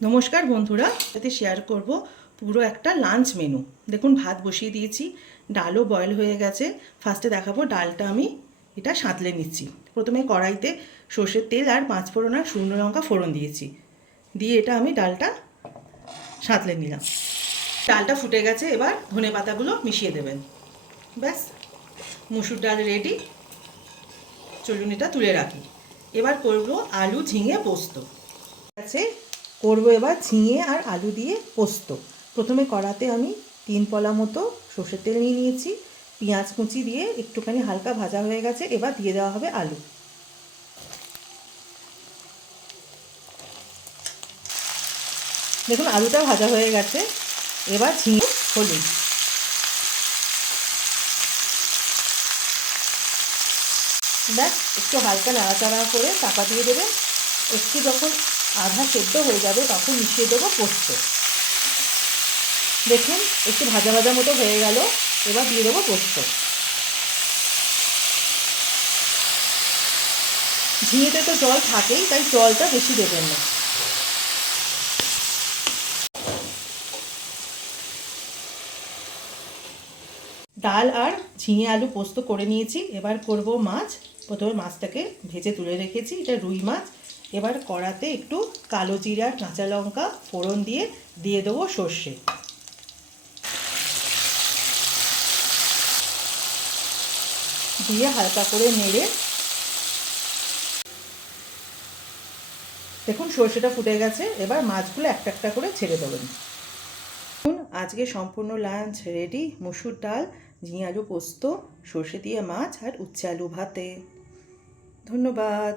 নমস্কার বন্ধুরা এতে শেয়ার করব পুরো একটা লাঞ্চ মেনু দেখুন, ভাত বসিয়ে দিয়েছি, ডালও বয়েল হয়ে গেছে। ফার্স্টে দেখাবো ডালটা আমি, এটা সাঁতলে নিচ্ছি। প্রথমে কড়াইতে সর্ষের তেল আর পাঁচ ফোড়ন আর শুকনো লঙ্কা ফোড়ন দিয়েছি। দিয়ে এটা আমি ডালটা সাঁতলে নিলাম। ডালটা ফুটে গেছে, এবার ধনে পাতাগুলো মিশিয়ে দেবেন। ব্যাস, মুসুর ডাল রেডি চলুন এটা তুলে রাখি। এবার করব আলু ঝিঙে পোস্ত। আছে? করব এবার ঝিঙে আর আলু দিয়ে পোস্ত। প্রথমে কড়াতে আমি তিন পলা মতো সর্ষের তেল নিয়ে নিয়েছি। পেঁয়াজ কুচি দিয়ে একটুখানি হালকা ভাজা হয়ে গেছে, এবার দিয়ে দেওয়া হবে আলু। দেখুন, আলুটা ভাজা হয়ে গেছে। এবার ঝিঙে, হলুদ। ব্যাস, একটু হালকা নাড়াচাড়া করে চাপা দিয়ে দেবেন একটু যখন আধা সেদ্ধ হয়ে যাবে, তখন মিশিয়ে দেবো পোস্ত। দেখুন, একটু ভাজা ভাজা মতো হয়ে গেল, এবার দিয়ে দেবো পোস্ত। ঝিঙেতে তো জল থাকেই, তাই জলটা বেশি দেবেন না। ডাল আর ঝিঙে আলু পোস্ত করে নিয়েছি, এবার করব মাছ। প্রথমে মাছটাকে ভেজে তুলে রেখেছি, এটা রুই মাছ। এবার কড়াতে একটু কালো জিরা কাঁচা লঙ্কা ফোড়ন দিয়ে দিয়ে দেবো সর্ষে। দিয়ে হালকা করে নেড়ে দেখুন সর্ষেটা ফুটে গেছে, এবার মাছগুলো একটা একটা করে ছেড়ে দেবেন। আজকে সম্পূর্ণ লাঞ্চ রেডি, মুসুর ডাল, ঝিঙে আলু পোস্ত, সর্ষে দিয়ে মাছ আর উচ্ছে আলু ভাতে। ধন্যবাদ।